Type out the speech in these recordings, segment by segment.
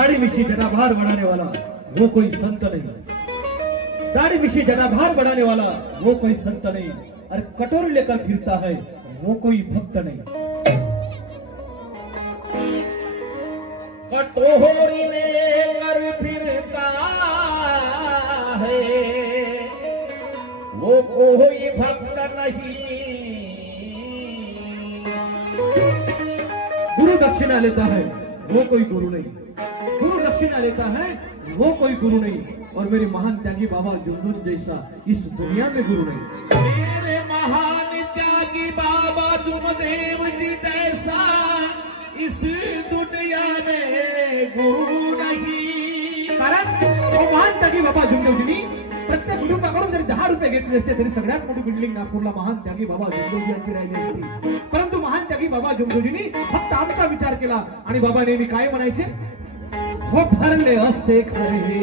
दाढ़ी मिशी जटाभार बढ़ाने वाला वो कोई संत नहीं। दाढ़ी मिशी जटाभार बढ़ाने वाला वो कोई संत नहीं। अरे कटोरी लेकर फिरता है वो कोई भक्त नहीं। कटोरी लेकर फिरता है वो कोई भक्त नहीं। गुरु दक्षिणा लेता है वो कोई गुरु नहीं। गुरु दक्षिणा लेता है वो कोई गुरु नहीं। और मेरे महान त्यागी बाबा जुमदुन जैसा इस दुनिया में गुरु नहीं। मेरे महान त्यागी बाबा जुमदेव जी जैसा इस दुनिया में गुरु नाही। कारण तो महान त्यागी बाबा जुमदेवजींनी प्रत्येक कुटुंबाकडून जरी 10 रुपये घेतले असते तरी सगळ्यात मोठी बिल्डिंग नागपूरला महान त्यागी बाबा जुमदेवजी यांची राहिली असती। परंतु महान त्यागी बाबा जुमदेवजींनी फक्त आमचा विचार केला आणि बाबा नेहमी काय म्हणायचे, हो ठरले असते खरे।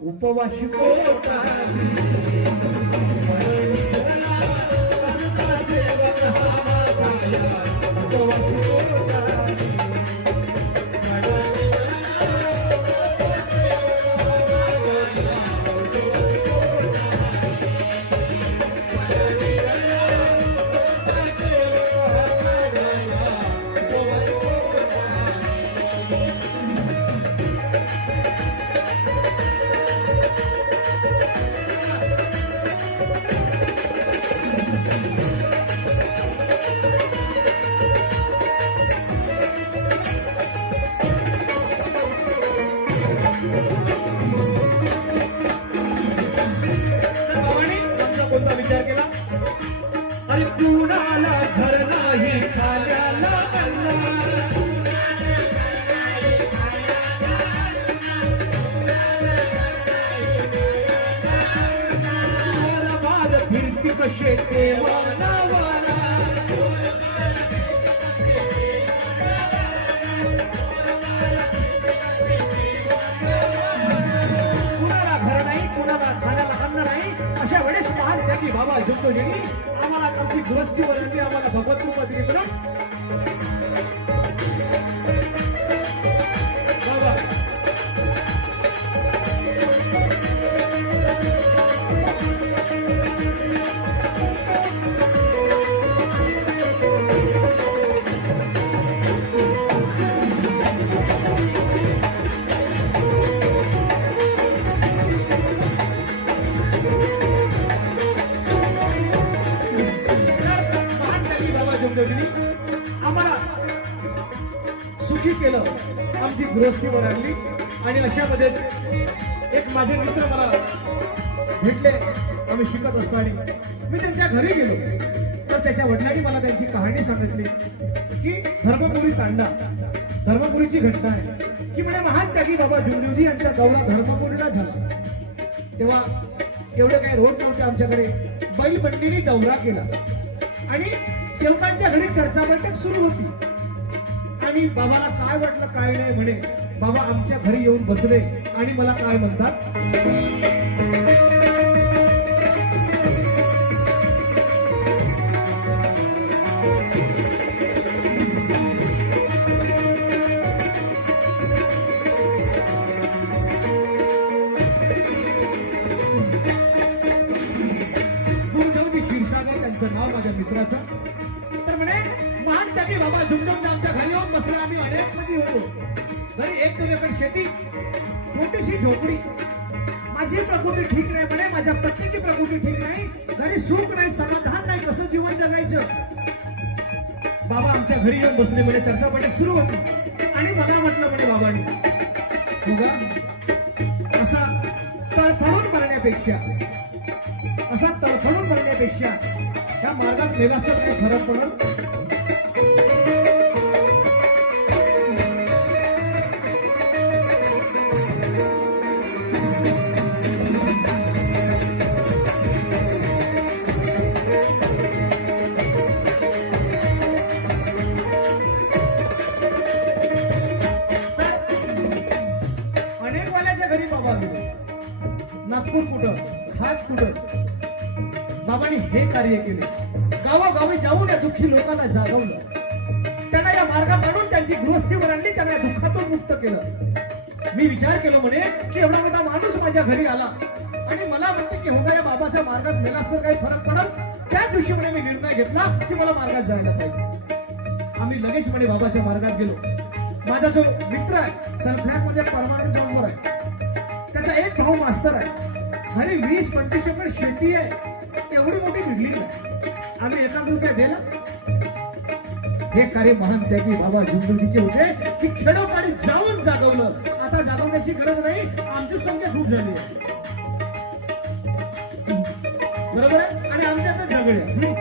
उपवाशी विचार केला, अरे कुणाला घर नाही खाल्याला बार फिरती कशे देवाना वाला कुणाला घर नाही, कुणाला खाण्याला अन्न नाही, अशा वेळेस महान त्यागी बाबा जुमदेवजींनी आम्हाला आमची गृहस्थी बनवली, आम्हाला भगवत रूपात घेतलं। आम्हाला सुखी केलं, आमची गृहस्थीवर आणली. आणि अशामध्ये एक माझे मित्र मला भेटले, आम्ही शिकत असतो आणि मी त्यांच्या घरी गेलो. तर त्याच्या वडिलांनी मला त्यांची कहाणी सांगितली की धर्मपुरी तांडा, धर्मपुरीची घटना आहे की म्हणे महान त्यागी बाबा जुमदेवजी यांचा दौरा धर्मपुरीला झाला. तेव्हा एवढं काही रोड नव्हते आमच्याकडे. बैलबंडीने दौरा केला आणि सेवकांच्या घरी चर्चा बैठक सुरू होती. आणि बाबाला काय वाटलं काय नाही म्हणे बाबा आमच्या घरी येऊन बसले आणि मला काय म्हणतात, गुरुदेव क्षीरसागर त्यांचं नाव माझ्या मित्राचं. तर म्हणे महान त्यागी बाबा जुमदेवजी आमच्या घरी येऊन बसले. आम्ही अनेक मध्ये होतो. घरी एक तुझ्याकडे शेती, छोटीशी झोपडी. माझी प्रकृती ठीक नाही म्हणे, माझ्या पत्नीची प्रकृती ठीक नाही, घरी सुख नाही, समाधान नाही, कसं जीवन जगायचं. बाबा आमच्या घरी येऊन बसले म्हणे, चर्चा बैठक सुरू होती. आणि मला म्हटलं म्हणे बाबांनी, बघा असा तळफळून मरण्यापेक्षा, असा तळफळून मरण्यापेक्षा त्या मार्गात मेला असता तुम्ही फरक पडल. अनेक वाल्याच्या घरी बाबा गेले, नागपूर कुठं, खात कुठं. बाबांनी हे कार्य केले, गावागावी जाऊन या दुःखी लोकांना जागवलं, त्यांना या मार्गात आणून त्यांची गृहस्थीवर आणली, त्यांना या दुःखातून मुक्त केलं. मी विचार केलो म्हणे की एवढा मोठा माणूस माझ्या घरी आला आणि मला म्हणते की होता या बाबाच्या मार्गात मेला तर काही फरक पडल. त्या दिवशी म्हणे मी निर्णय घेतला की मला मार्गात जायला पाहिजे. आम्ही लगेच म्हणे बाबाच्या मार्गात गेलो. माझा जो मित्र आहे सनफ्लॅट मध्ये परमानंट जॉबवर आहे, त्याचा एक भाऊ मास्तर आहे. घरी 20-25 एकर शेती आहे, एवढी मोठी बिल्डिंग आहे. आम्ही एका रुपया दिला. हे कार्य महान त्यागी बाबा जुमदेवजीचे होते की खेडोपाडी जाऊन जागवलं. आता जागवण्याची गरज नाही, आमची संख्या खूप झाली आहे, बरोबर आहे. आणि आमच्यात झगडे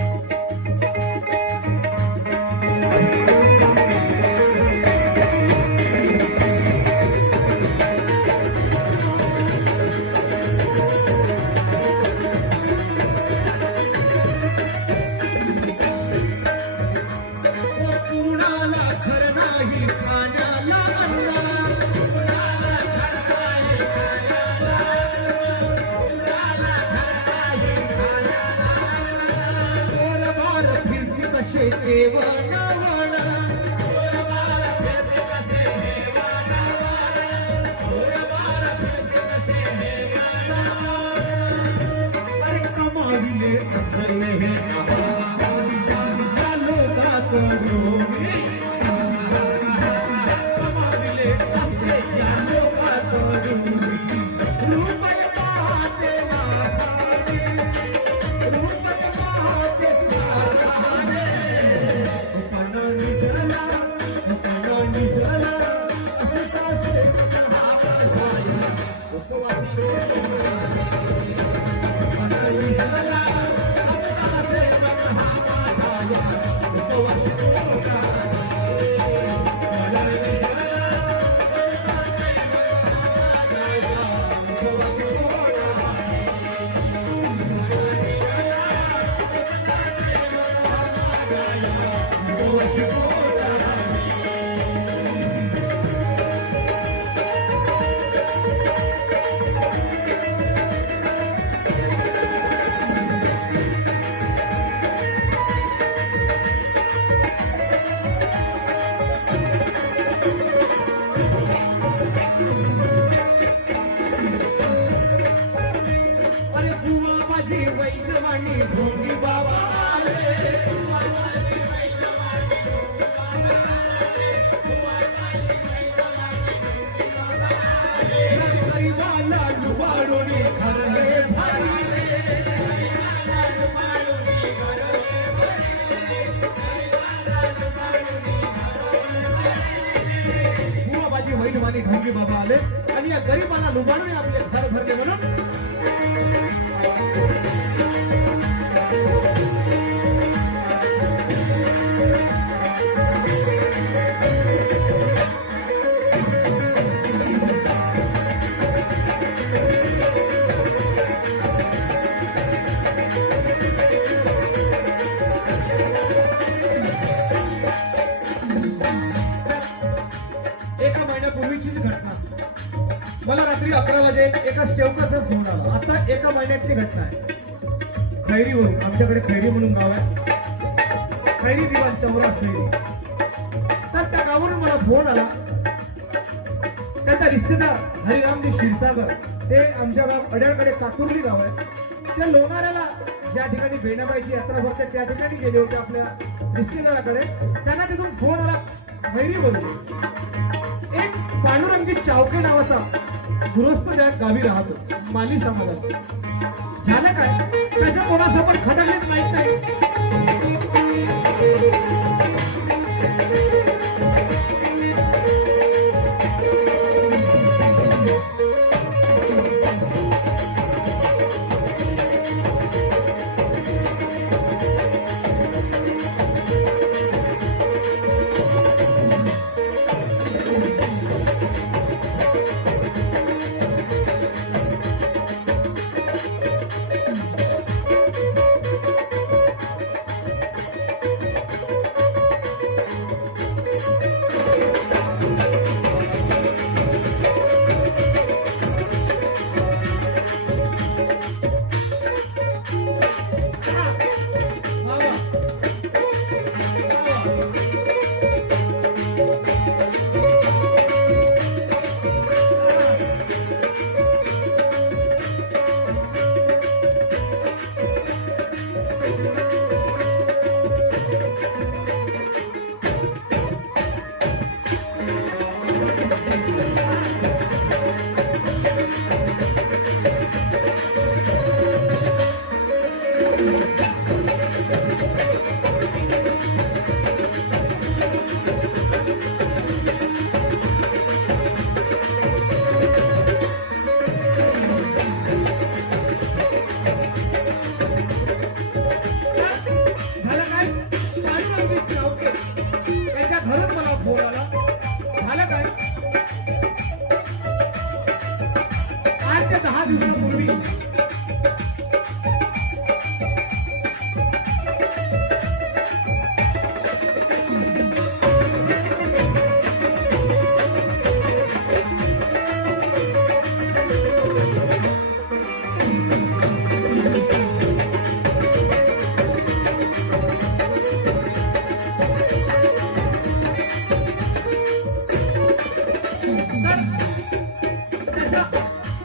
जगी बाबा आले आणि या गरिबांना लुबाडून आपले घर भरले म्हणून एका महिन्यापूर्वीचीच घटना. मला रात्री 11 वाजे एका सेवकाचा फोन आला. आता एका महिन्यातली घटना आहे. खैरीवरून, आमच्याकडे खैरी म्हणून गाव आहे, खैरी दिवाण चौरास खैरी. तर त्या गावावरून मला फोन आला. त्याचा रिश्तेदार हरिरामजी क्षीरसागर, ते आमच्या गाव अड्याळकडे कातुर्ली गाव आहे. त्या लोणाऱ्याला ज्या ठिकाणी बहिणाबाईची यात्रा भरते त्या ठिकाणी गेले होते आपल्या रिश्तेदाराकडे. त्यांना तिथून फोन आला खैरीवरून. एक पांडुरंगी चावके नावाचा गृहस्थ त्या गावी राहतो, माली समाजात. झालं काय, त्याच्या कोणासोबत खटकलेच माहित नाही.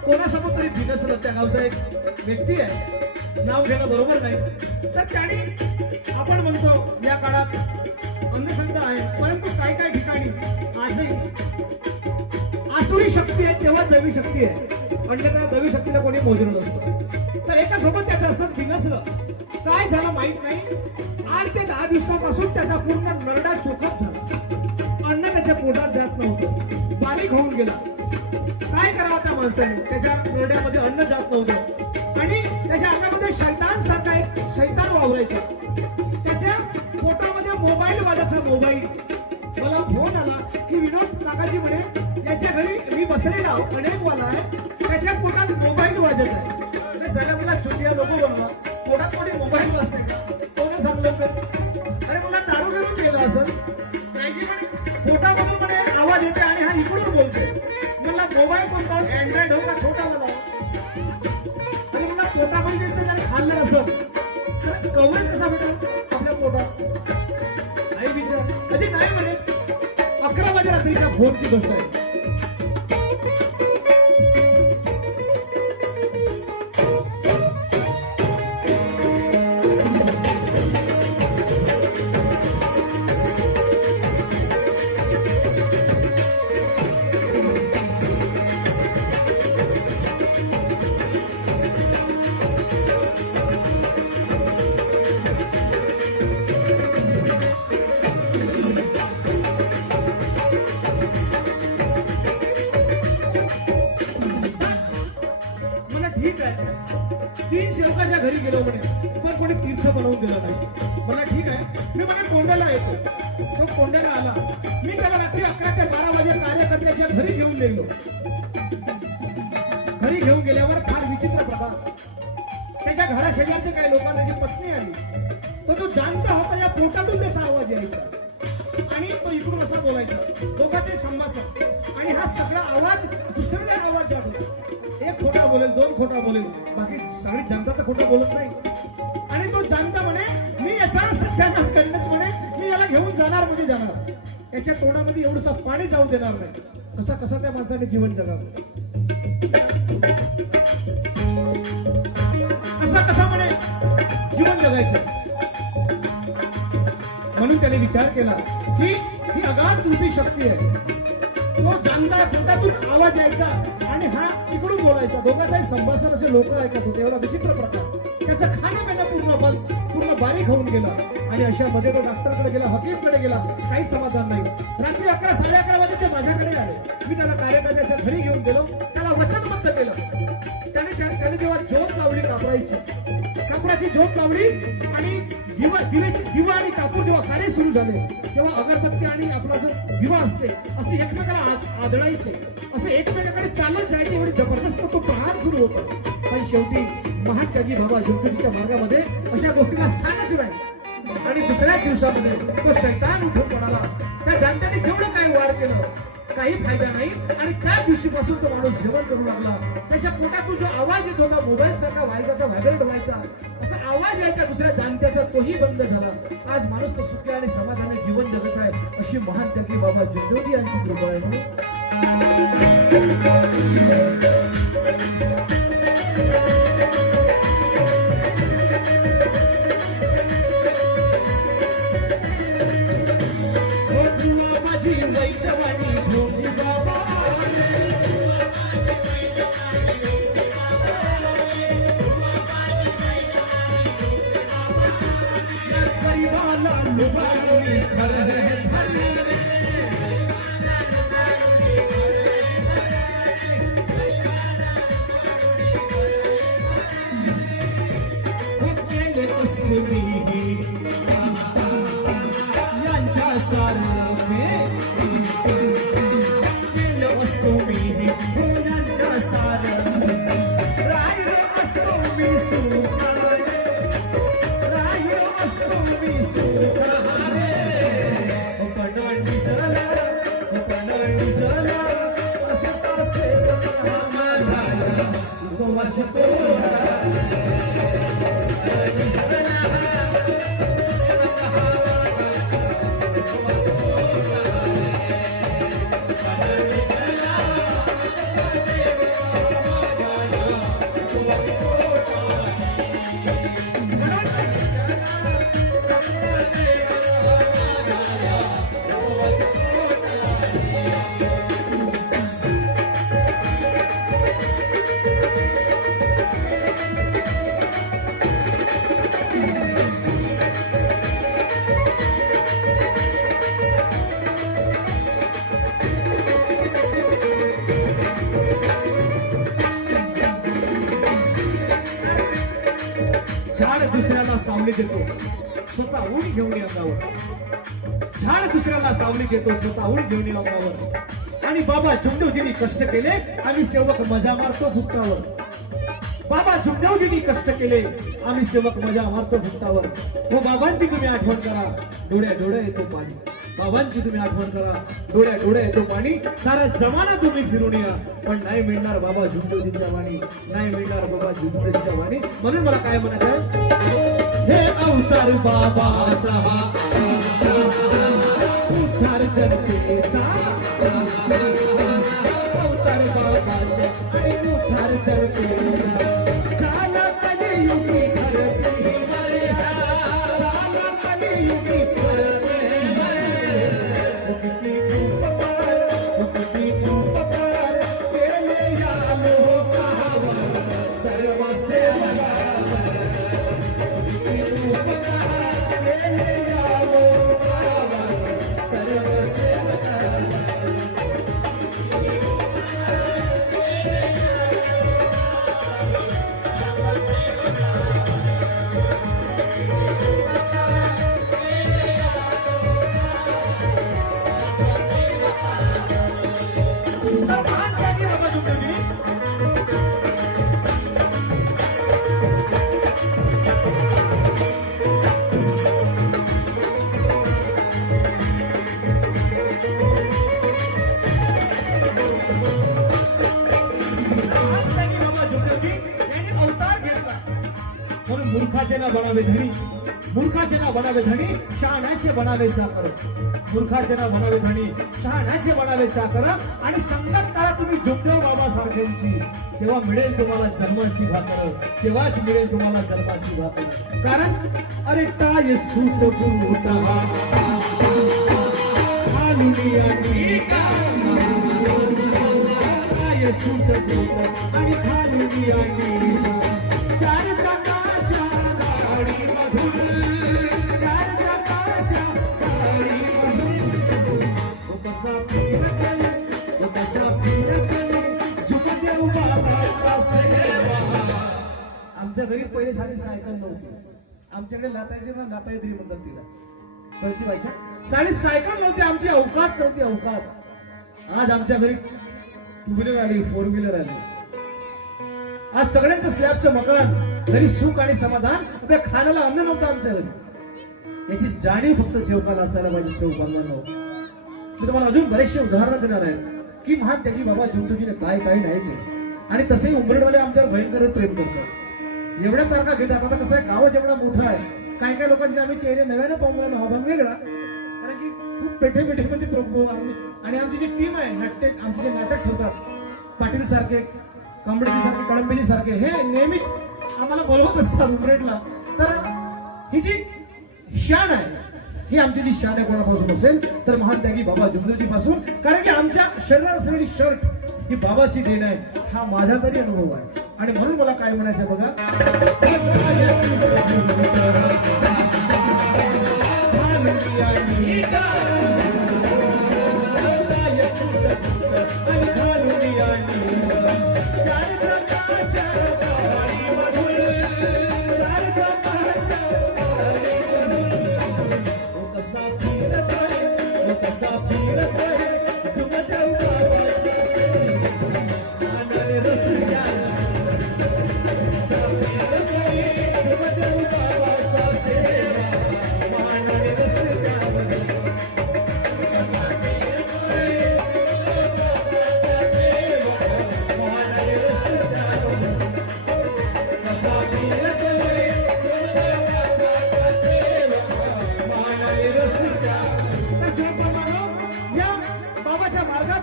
कोणासमोर तरी बिनसलं. त्या गावचा एक व्यक्ती आहे, नाव घेणं बरोबर नाही, तर त्याने आपण म्हणतो या काळात अंधश्रद्धा आहे, परंतु काही काही ठिकाणी आजही आसुरी शक्ती आहे तेव्हा दैवी शक्ती आहे, अन्यथा दैवी शक्तीला कोणी मोजलं नसतं. तर एका सोबत त्याचं असं बिनसलं. काय झालं माहित नाही. 8 ते 10 दिवसापासून त्याचा पूर्ण नरडा चोखत झाला. अन्न त्याच्या पोटात जात नव्हतं, बारीक होऊन गेला. काय करावं त्या माणसाने, त्याच्या नरड्यामध्ये अन्न जात नव्हतं आणि त्याच्या अंगामध्ये शैतान सारखा एक शैतान वावरायचा. त्याच्या पोटामध्ये मोबाईल वाजायचा. मोबाईल. मला फोन आला की विनोद काकाजी म्हणे याच्या घरी मी बसलेला अनेक वाला आहे, त्याच्या पोटात मोबाईल वाजत आहे. सगळ्या मला छोट्या लोक बोलला पोटात कोणी मोबाईल वाजते का, कोणी सांगलं तर अरे मला दारू घेऊन गेला असं नाही की म्हणे पोटामधून म्हणे आवाज येते आणि हा इकडून बोलते. मला मोबाईल कोणता अँड्रॉइड हो का छोटा मला आणि मला पोटामध्ये त्याने खाल्लं असं तर कवरेज कसा भेटेल आपल्या पोटात. आई विचार कधी नाही म्हणे. 11 वाजे रात्रीच्या फोनची गोष्ट आहे. कोणी तीर्थ बनवून दिलं नाही. मला ठीक आहे, मी म्हणे कोंड्याला येतो. तो कोंड्याला आला. मी त्याला रात्री 11 ते 12 वाजे कार्यकर्त्याच्या घरी घेऊन गेलो. घरी घेऊन गेल्यावर फार विचित्र प्रकार. त्याच्या घरा शेजारचे काही लोक, त्याची पत्नी आली. तो जो जाणता होता, या पोटातून त्याचा आवाज यायचा आणि तो इकडून असा बोलायचा. दोघांचे संभाषण आणि हा सगळा आवाज दुसऱ्याला आवाज जात होता. एक खोटा बोलेल, दोन खोटा बोलेल, बाकी सगळी जनता तर खोटा बोलत नाही. आणि तो जानता म्हणे मी याचा सत्यानाश करीनच म्हणे, मी याला घेऊन जाणार म्हणजे जाणार. याच्या तोंडामध्ये एवढंसं पाणी जाऊ देणार नाही. कसा कसा त्या माणसाने जीवन जगावं, असा कसा म्हणे जीवन जगायचं. म्हणून त्याने विचार केला की ही अगाध तुमची शक्ती आहे. तो जानता पोटातून आवाज यायचा आणि हा तिकडून बोलायचा. दोघांचाही संभाषण असे लोक ऐकत होते. एवढा विचित्र प्रकार. त्याचं खाणं पिणं पूर्ण बारीक होऊन गेलं. आणि अशा मध्ये तो डॉक्टरकडे गेला, हकीमकडे गेला, काही समाधान नाही. रात्री 11 11:30 वाजे ते माझ्याकडे आले. मी त्याला कार्यकर्त्याच्या घरी घेऊन गेलो. त्याला वचनबद्ध केलं. त्याने जेव्हा ज्योत लावली कापडाची ज्योत लावली आणि दिवा आणि कापूर जेव्हा कार्य सुरू झाले, तेव्हा अगरबत्ती आणि आपला जो दिवा असते असे एकमेकाला आदळायचे, असे एकमेकाकडे चालत जायचे. एवढी जबरदस्त तो प्रहार सुरू होता. पण शेवटी महात्यागी बाबा जुगदुजीच्या मार्गामध्ये अशा गोष्टीला स्थानच नाही. आणि दुसऱ्याच दिवसामध्ये तो शैतान उठून पडाला. त्या जानत्याने जेवढं काही वार केलं काही फायदा नाही. आणि त्या दिवशीपासून तो माणूस जेवण करू लागला. त्याच्या पोटातून जो आवाज येत होता, मोबाईल सारखा व्हायचा, व्हायब्रेट व्हायचा, असा आवाज यायचा दुसऱ्या जानत्याचा, तोही बंद झाला. आज माणूस तो सुखी आणि समाधाने जीवन जगत आहे. अशी महान त्यागी बाबा जुगदुजी यांची कृपा आहे. दुसऱ्याला सावली देतो, स्वतःहून घेऊन अंगावर. झाड दुसऱ्याला सावली देतो, स्वतःहून घेऊन अंगावर. आणि बाबा जुगदेवजींनी कष्ट केले, आम्ही सेवक मजा मारतो भुक्तावर. बाबा जुगदेवजींनी कष्ट केले, आम्ही सेवक मजा मारतो भुक्तावर. हो बाबांची तुम्ही आठवण करा, डोळ्या डोळ्या येतो पाणी. बाबांची तुम्ही आठवण करा, डोळ्या डोळ्या येतो पाणी. सारा जमाना तुम्ही फिरून या, पण नाही मिळणार बाबा जुगदेवजींच्या वाणी, नाही मिळणार बाबा जुगदेवजींच्या वाणी. म्हणून मला काय म्हणायचं, हे अवतार बाबाचा उद्धार जनतेचा, अवतार बाबाचा आणि उद्धार जनतेचा. झाला कलियुगी धरती, झाला कलियुगी धरती. किती उपकार, किती उपकार केले या लोकावर सर्व सेवकावर. किती उपकार केले या लोकावर. तर महान त्यागी बाबा जुमदेवजींनी महान त्यागी बाबा जुमदेवजी यांनी अवतार घेतला. म्हणून मूर्खाचे ना बनावे धनी, मूर्खाचे ना बनावे धनी, शहाण्याचे बनावे साकर. मूर्खाचे ना बनावे धनी, शहाण्याचे बनावे साकर. आणि संकट काळात तुम्ही जुमदेव बाबा सारख्यांची, तेव्हा मिळेल तुम्हाला जन्माची भाकर, तेव्हाच मिळेल तुम्हाला जन्माची भाकर. कारण अरे काय सूट बूट हालुनी काय सूट बूट आणि हालुनी आणि चार चाकाच्या गाडीमधून, चार चाकाच्या गाडीमधून तो कसा फिरत गेला, तो कसा फिरत गेला, जुमदेव बाबाचा सेवा. आमच्या घरी पहिले साधी सायकल नव्हती. आमच्याकडे लातायत्री म्हणतात तिला, कळती बायका. साडी सायकल नव्हती, आमची अवकात नव्हती, अवकात. आज आमच्या घरी टू व्हीलर आली, फोर व्हीलर आली. आज सगळ्यांचं स्लॅबचं मकान, घरी सुख आणि समाधान. त्या खाण्याला अन्न नव्हतं आमच्या घरी. याची जाणीव फक्त सेवकाला असायला पाहिजे. सेवकांना मी तुम्हाला अजून बरेचसे उदाहरणं देणार आहे की महान त्यागी बाबा जुमदेवजीने काय काय नाही केलं. आणि तसेही उमरेडवाले आमच्यावर भयंकर प्रेम करतात. एवढ्या तारखा घेतात. आता कसं आहे, गाव जेवढा मोठा आहे, काय काय लोकांचे आम्ही चेहरे नव्यानं पाहून राहिलो, हा भाग वेगळा. कारण की खूप पेठेमध्ये आणि आमची जी टीम आहे नाट्य, आमचे जे नाटक ठेवतात, पाटील सारखे, कांबळेजी सारखे, कळंबेजी सारखे, हे नेहमीच आम्हाला बोलवत असतात उमरेडला. तर ही जी शान आहे, ही आमची जी शान आहे कोणापासून असेल तर महान त्यागी बाबा जुमदेवजी पासून. कारण की आमच्या शरीरावर असलेली शर्ट ही बाबाची देण आहे, हा माझा तरी अनुभव आहे. आणि म्हणून मला काय म्हणायचं बघा,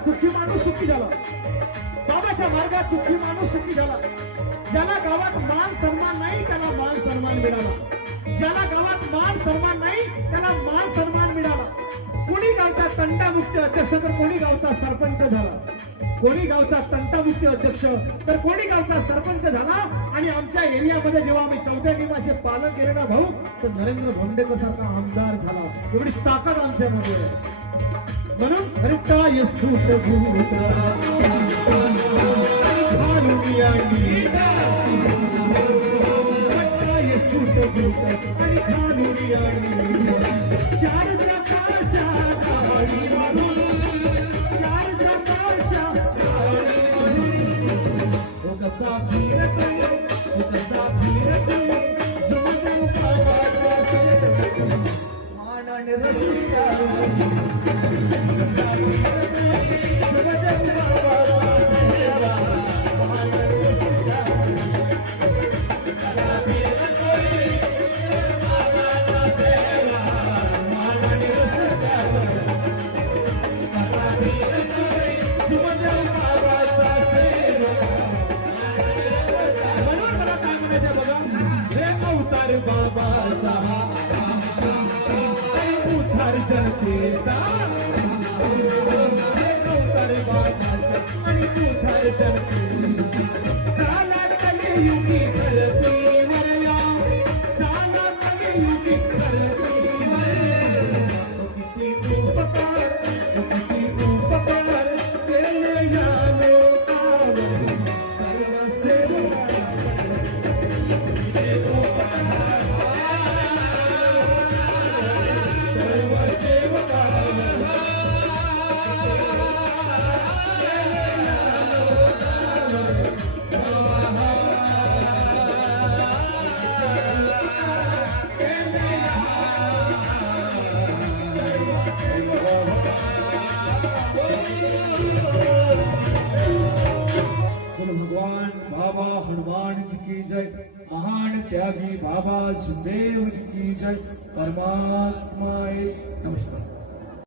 दुःखी माणूस सुखी झाला. बाबाच्या मार्गात दुःखी माणूस सुखी झाला. ज्याला गावात मान सन्मान नाही त्याला मान सन्मान मिळाला. ज्याला गावात मान सन्मान नाही त्याला मान सन्मान मिळाला. कोणी गावचा तंटामुक्त अध्यक्ष तर कोणी गावचा सरपंच झाला. कोणी गावचा तंटामुक्त अध्यक्ष तर कोणी गावचा सरपंच झाला. आणि आमच्या एरियामध्ये जेव्हा आम्ही चौथ्या नियमाचे पालन केले ना भाऊ, तर नरेंद्र भोंडेकर सारखा आमदार झाला. एवढी ताकद आमच्यामध्ये आहे. म्हणून अरे काय सूट बूट हालुनी आणि काय सूट बूट आणि हालुनी आणि चार चाकाच्या गाडीमधून, चार चाकाच्या गाडीमधून तो कसा फिरत, तो कसा फिरत, जुमदेव बाबाचा सेवा. मानाने रसिका बाबा साहेब उतार जनतेचा भगवान बाबा हनुमान जी की जय। महान त्यागी बाबा सुखदेव जी की जय। परमात्मा एक नमस्कार।